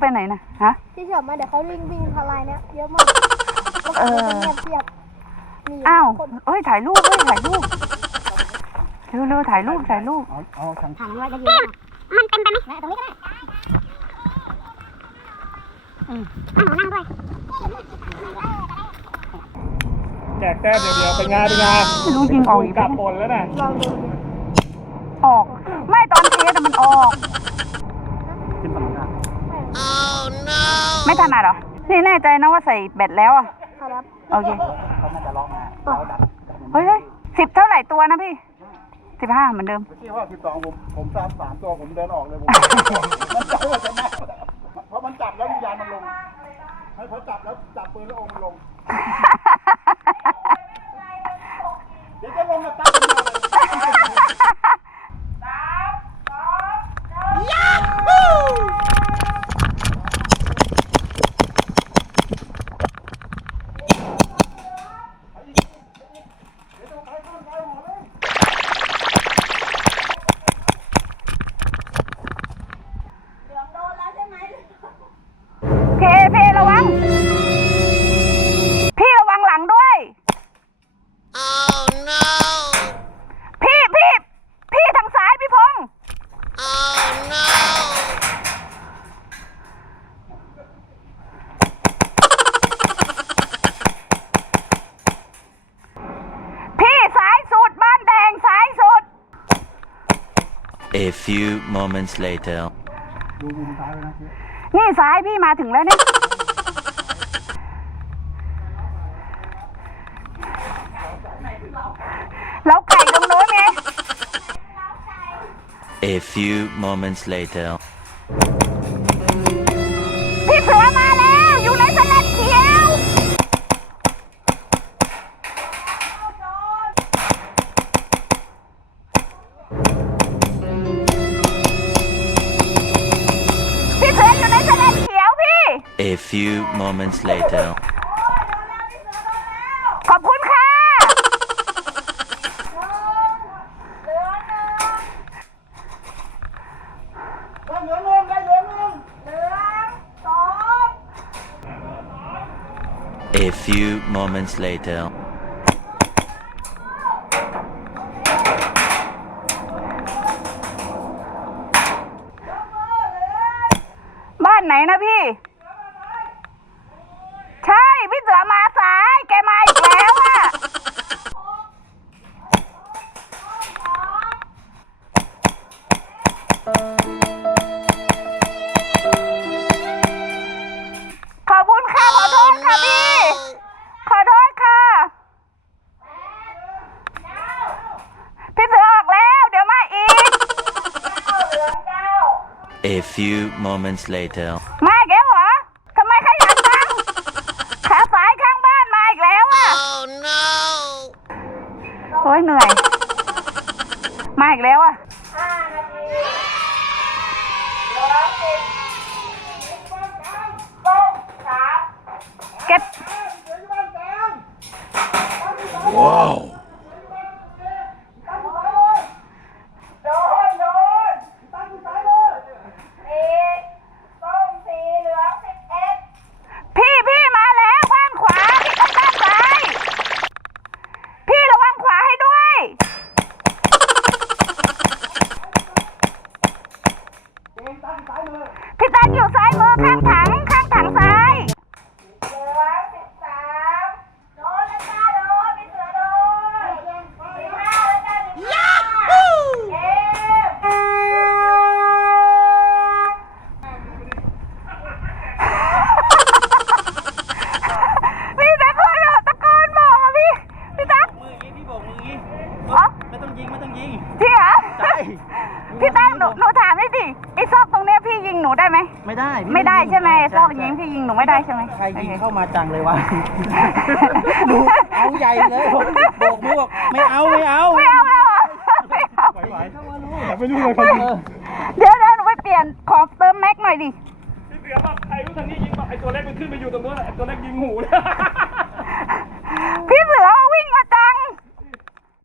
ไปไหนนะฮะที่เฉยมาเดี๋ยวเขาวิ่งวิ่งทลายเนี่ยเยอะมากเออเงียบเทียบมีอ้าวคนเอ้ยถ่ายรูปเอ้ยถ่ายรูปเร็วๆถ่ายรูปถ่ายรูปเอาเอาทางถังไว้จะยิงมันเต็มไปไหมตรงนี้ก็ได้อืมอ้าวนั่งด้วยแจกแต้มอย่างเดียวเป็นงานเป็นงานไม่รู้ยิงออกอีกกลับไหมปนแล้วน่ะลองดูออก ไม่ตอนเทสอะมันออก ขึ้นฝั่งนู้นอะ ไม่ถนัดเหรอ นี่แน่ใจนะว่าใส่แบตแล้วอะ ครับโอเคเขาน่าจะล็อกมาเราดัดดัดมันเฮ้ยเฮ้ยสิบเท่าไหร่ตัวนะพี่สิบห้าเหมือนเดิมเมื่อกี้ว่าสิบสองผมผมสามสามตัวผมเดินออกเลยผมมันจับว่าจะแน่เพราะมันจับแล้ววิญญาณมันลงให้เขาจับแล้วจับปืนแล้วองค์มันลง เดี๋ยวจะลงกับตั้งคนเดียวเลย เพเพระวังพี่ระวังหลังด้วยพี่พี่พี่ทางซ้ายพี่พงษ์พี่ซ้ายสุดบ้านแดงซ้ายสุด A few moments later. ดูมุมซ้ายไว้นะเชฟนี่ซ้ายพี่มาถึงแล้วเนี่ย แล้วไก่ตรงโน้นไง A few moments later. พี่เสือมาแล้ว อยู่ในสลัดเขียว พี่เสืออยู่ในสลัดเขียวพี่ A few moments later. ขอบคุณค่ะ A few moments later. บ้านไหนนะพี่ พี่เสือออกแล้ว เดี๋ยวมาอีก A few moments later. มาอีกแล้วเหรอทำไมขยันจังขาสายข้างบ้านมาอีกแล้วอะโอ้ยเหนื่อย มาอีกแล้วอะ เก็บพี่พี่มาแล้วข้างขวา พี่ต้องด้านซ้าย พี่ระวังขวาให้ด้วย พี่ตันอยู่ซ้ายมือข้างถังข้างถังซ้าย พี่แต่คนอะตะโกนบอกอะพี่ พี่ตั๊ก มืออย่างนี้พี่โบกมืออย่างนี้ อ๋อ ไม่ต้องยิงไม่ต้องยิง จริงเหรอ ใช่ พี่ตั๊กหนูหนูถามได้ดิไอ้ซอกตรงเนี้ยพี่ยิงหนู ได้ไหมไม่ได้พี่ไม่ได้ใช่ไหมซอกใช่ยิงพี่ยิงหนูไม่ได้ใช่ไหมใครยิงโอเคเข้ามาจังเลยวะดูเอาใหญ่เลยผมโบกมือบอกไม่เอาไม่เอาไม่เอาแล้วเหรอไม่เอาไหวๆแต่ไม่รู้เลยใครยิงเออเดี๋ยวเดี๋ยวหนูไปเปลี่ยนขอเติมแม็กหน่อยดิพี่เสือแบบใครรู้ทางนี้ยิงแบบไอ้ตัวเล็กมันขึ้นไปอยู่ตรงนู้นไอ้ตัวเล็กยิงหูเลย